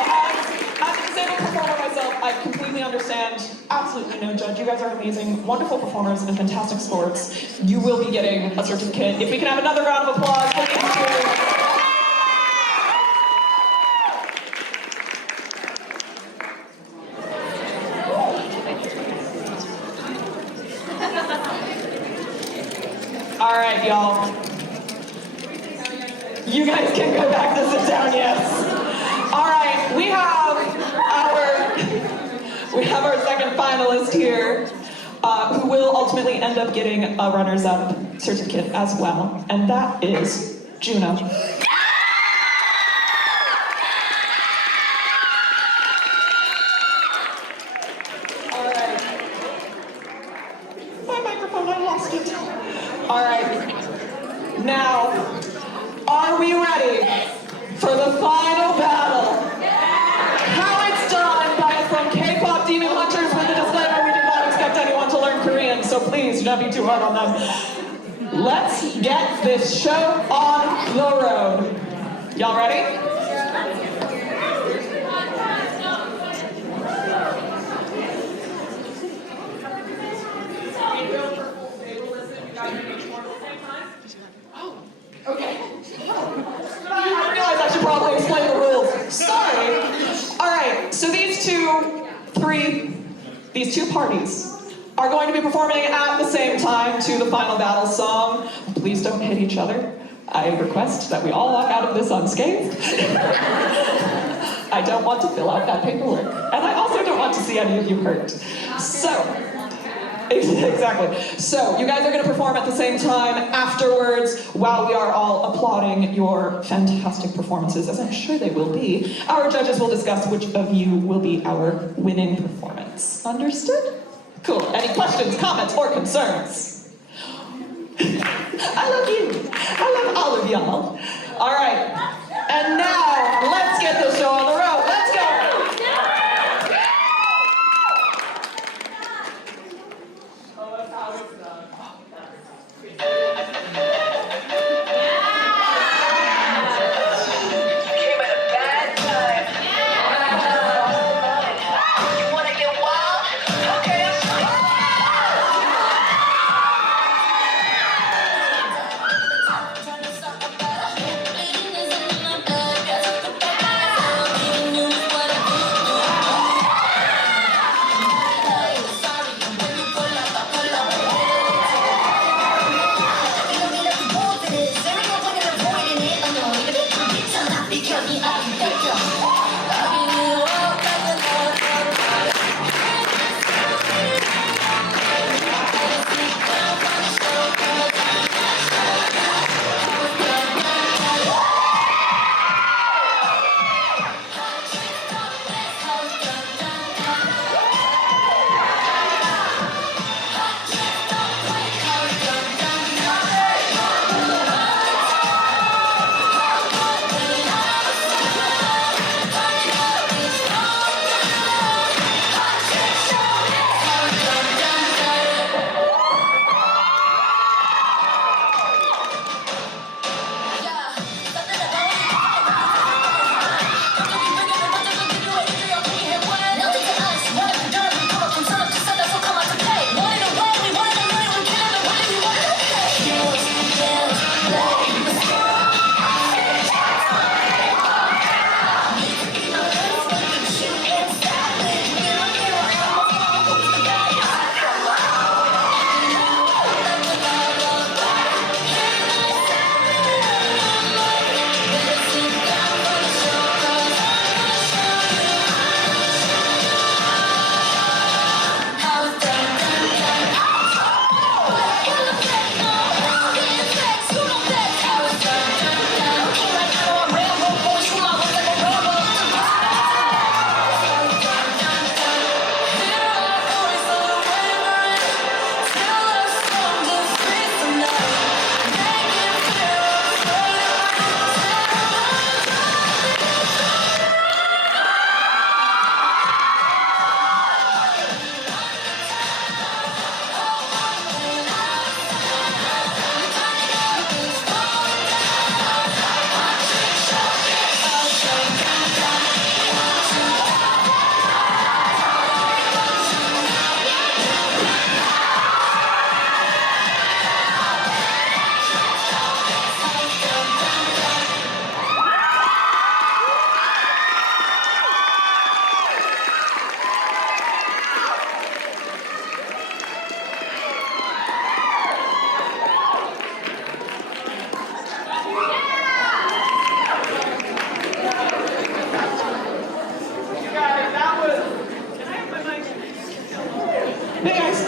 as a disabled performer myself, I completely understand. Absolutely no judge. You guys are amazing, wonderful performers and fantastic sports. You will be getting a certificate. If we can have another round of applause, please. All right, y'all. You guys can go back to sit down, yes. All right, we have our second finalist here, who will ultimately end up getting a runners-up certificate as well, and that is Juno. All right. My microphone, I lost it. All right. Now, are we ready for the final battle? How it's done by from K-pop Demon Hunters with the disclaimer, we do not expect anyone to learn Korean, so please do not be too hard on them. Let's get this show on the road. Y'all ready? Okay. I realize I should probably explain the rules. Sorry. All right, so these two parties are going to be performing at the same time to the final battle song. Please don't hit each other. I request that we all walk out of this unscathed. I don't want to fill out that paperwork. And I also don't want to see any of you hurt. So, exactly. So, you guys are going to perform at the same time afterwards while we are all applauding your fantastic performances, as I'm sure they will be. Our judges will discuss which of you will be our winning performance. Understood? Cool. Any questions, comments, or concerns? I love you. I love all of y'all. All right. And now, let's get this show on the road. Let's go. Thank you.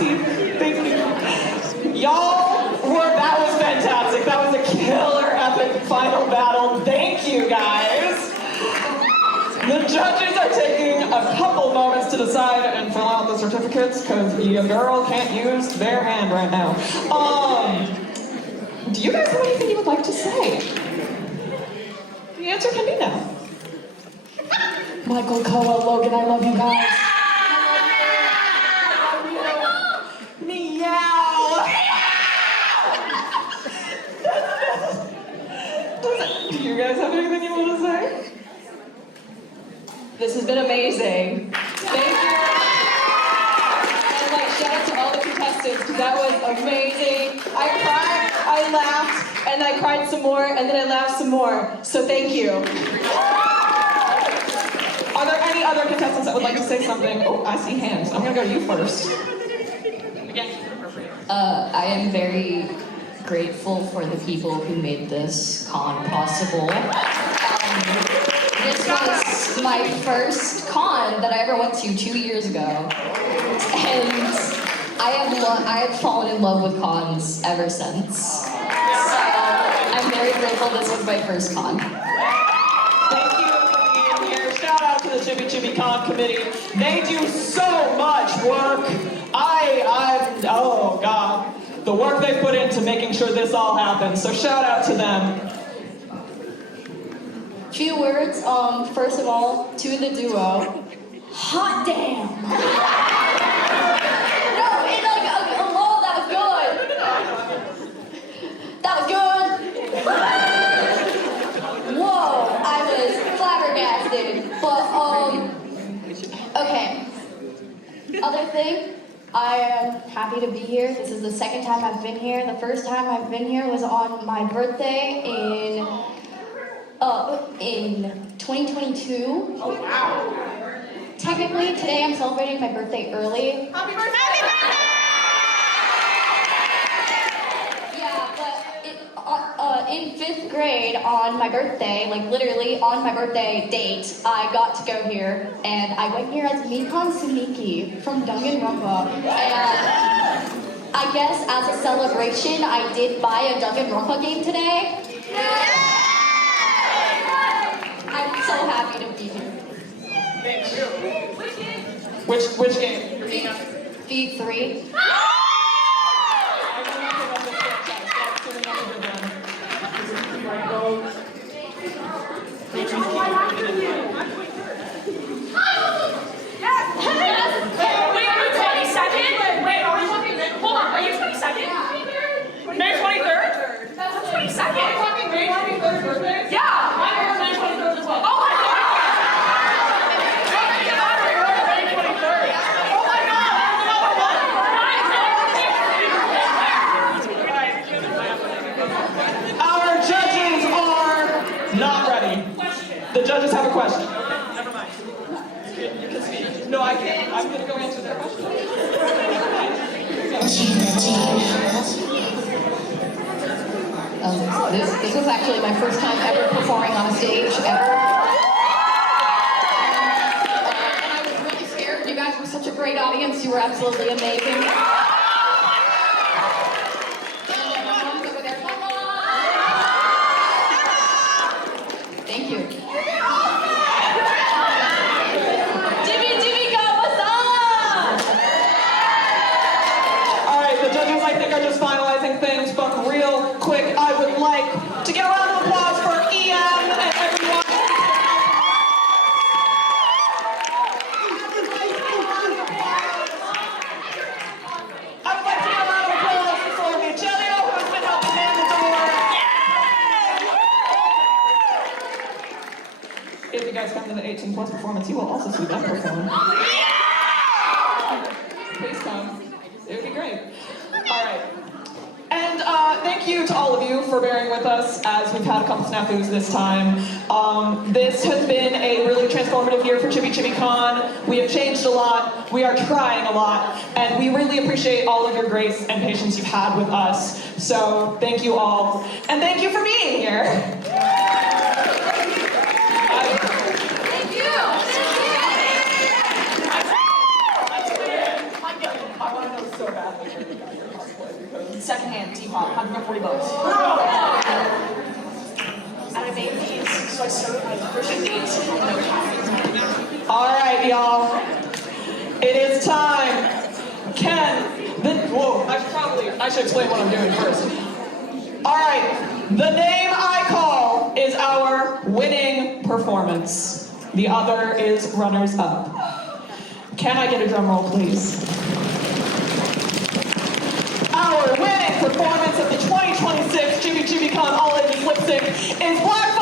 teeth. Thank you. Y'all that was fantastic. That was a killer epic final battle. Thank you guys. The judges are taking a couple moments to decide and fill out the certificates because your girl can't use their hand right now. Do you guys have anything you would like to say? The answer can be no. Michael, Koa, Logan, I love you guys. Meow. Do you guys have anything you want to say? This has been amazing. Thank you. And like, shout out to all the contestants, because that was amazing. I cried, I laughed, and I cried some more, and then I laughed some more. So thank you. Are there any other contestants that would like to say something? Oh, I see hands. I'm gonna go to you first. I am very grateful for the people who made this con possible. This was my first con that I ever went to 2 years ago, and I have fallen in love with cons ever since. So I'm very grateful this was my first con. Thank you for being here. Shout out to the Chibi Chibi Con committee. They do so much work. Oh God, the work they put into making sure this all happens. So shout out to them. Few words, first of all, to the duo. Hot damn! No, it's like, oh, that was good! That was good! Whoa, I was flabbergasted. But, okay. Other thing, I am happy to be here. This is the second time I've been here. The first time I've been here was on my birthday in 2022. Oh, wow. Technically, today I'm celebrating my birthday early. Happy birthday! Happy birthday! Yeah, but in 5th grade on my birthday, like literally on my birthday date, I got to go here, and I went here as Mikon Sumiki from Danganronpa, and I guess as a celebration, I did buy a Danganronpa game today. I'm so happy to be here. Thank you. Which game? V3. Wait, are you 22nd? Wait, are we looking? Hold on, are you 22nd? May 23rd? That's 22nd. May 23rd birthday? Yeah, my birthday May 23rd as well. Oh my God! May 23rd. Oh my God! Our judges are not ready. The judges have a question. Never mind. You can speak. No, I can't. I'm going to go answer their question. This was actually my first time ever performing on a stage ever. And I was really scared. You guys were such a great audience. You were absolutely amazing. Thank you. Chibi Chibi Go, what's up? All right, the judges, I think, are just finalizing things, but real quick, I would like to get a round of applause for EM and everyone. I would like to get a round of applause for Michelio, who has been helping man the door. If you guys come to the 18+ performance, you will also see them perform. Please come. It would be great. All right. And thank you to all of you for bearing with us as we've had a couple snafus this time. This has been a really transformative year for Chibi Chibi Con. We have changed a lot, we are trying a lot, and we really appreciate all of your grace and patience you've had with us. So thank you all, and thank you for being here. I want to know so bad. Secondhand teapot, $140. And I made these, so I started like pushing these. All right, y'all. It is time. Ken, whoa, I should explain what I'm doing first. All right, the name I call is our winning performance. The other is runners up. Can I get a drum roll, please? Our winning performance of the 2026 Chibi Chibi Con All Ages Lip Sync is Blackfire.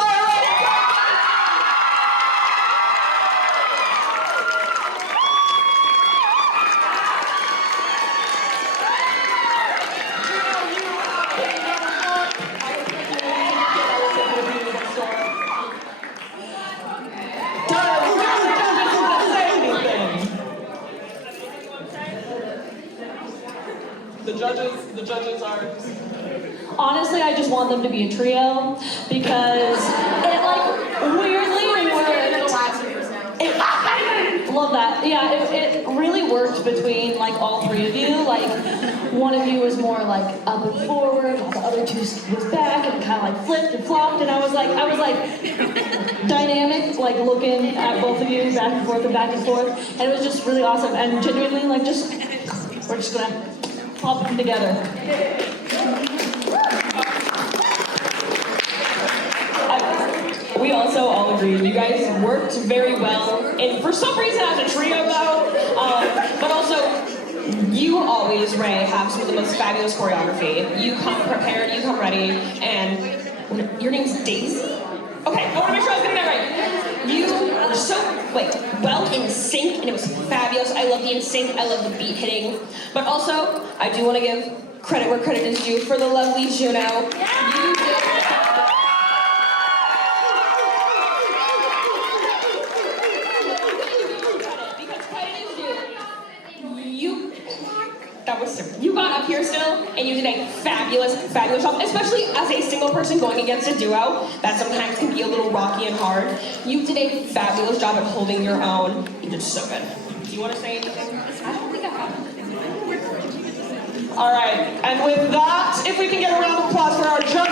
The judges are... Honestly, I just want them to be a trio because it like weirdly worked. Love that. Yeah, it really worked between like all three of you. Like one of you was more like up and forward, while the other two was back and kind of like flipped and flopped. And I was like dynamic, like looking at both of you back and forth and back and forth. And it was just really awesome. And genuinely, like we're just gonna pop them together. We also all agreed. You guys worked very well, and for some reason as a trio though, but also you always, Ray, have some of the most fabulous choreography. You come prepared, you come ready, and your name's Daisy? Okay, I want to make sure I was getting that right. You were so, well in sync, and it was fabulous. I love the in sync, I love the beat hitting, but also, I do want to give credit where credit is due for the lovely Juno. You did You got up here still, and you did a fabulous, fabulous job, especially as a single person going against a duo. That sometimes can be a little rocky and hard. You did a fabulous job at holding your own. You did so good. Do you want to say anything? I don't think I have. All right, and with that, if we can get a round of applause for our judges.